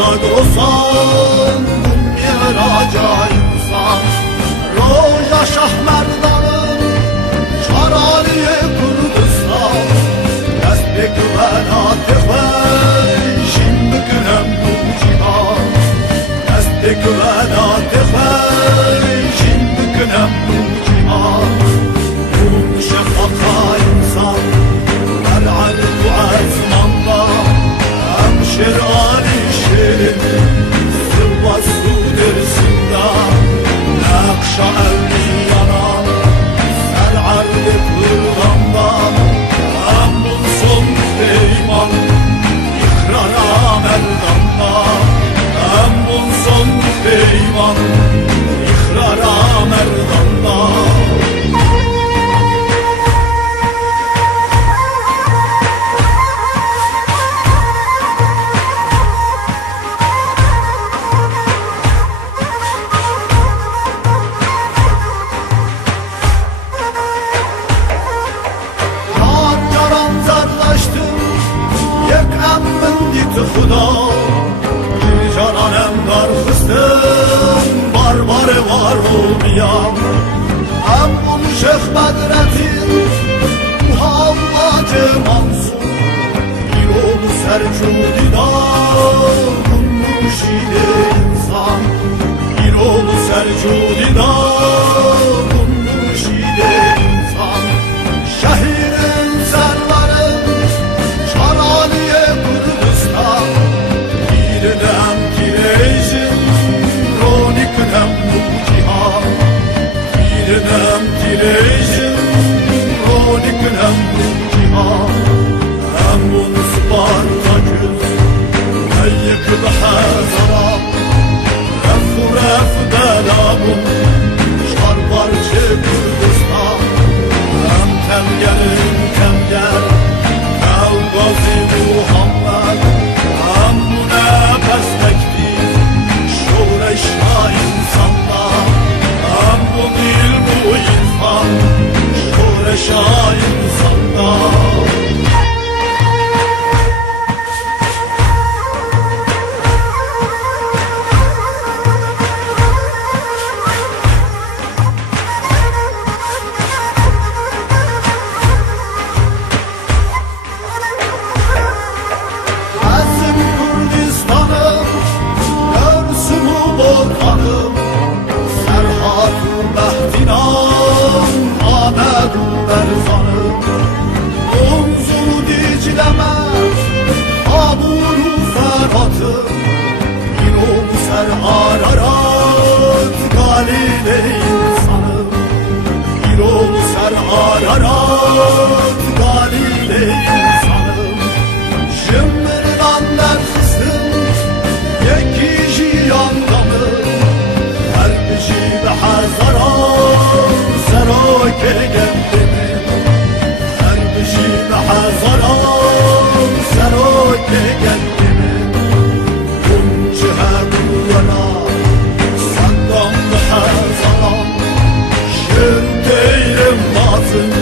olsan miraca insan Roja Şahmerdan'ın Çaraliye Kurdistan Dest-i güvenat-ı şimdi günem bu cihan Dest-i güvenat-ı şimdi günem bu cihan Bu şefaka insan Ver'al-i azmanda Hemşir Ali şirin Sıvva su dersinda Nakşa evliyana Ser'arlı kırganda Ambul son peyman İkrara merdanda Ambul son peyman İkrara merdanda खुदा जनाnem darxısın Barbarı var olmayan Ebu Şeyh Bedrettin Muhammed Mansur Bir oğlu Sercudidar Mürşid-i insan Bir oğlu Sercudidar Mürşid-i insan Şehrin servarı Çaraliye Kurdistan Girden gireysin Roniknem bu cihan Girden gireysin Roniknem bu cihan Emun Spartaküs Meyyik bihazara Refu delabun Şarbarçı Kurdistan Hem temgelin temgel Gazi Muhammed Ammune pestekti Şure şah insanlar Ammu dil bu insan Şure şah insanlar Ararat Galile insanım Bir oğlu ser Ararat Galile insanım Şımırdan dersisin Yekişi yangamı Her bişi be hazaran Seroke gendimi Her bişi be hazaran Seroke gendimi Kunçıha kulana Saddam ve hazaran Şır değilim lazım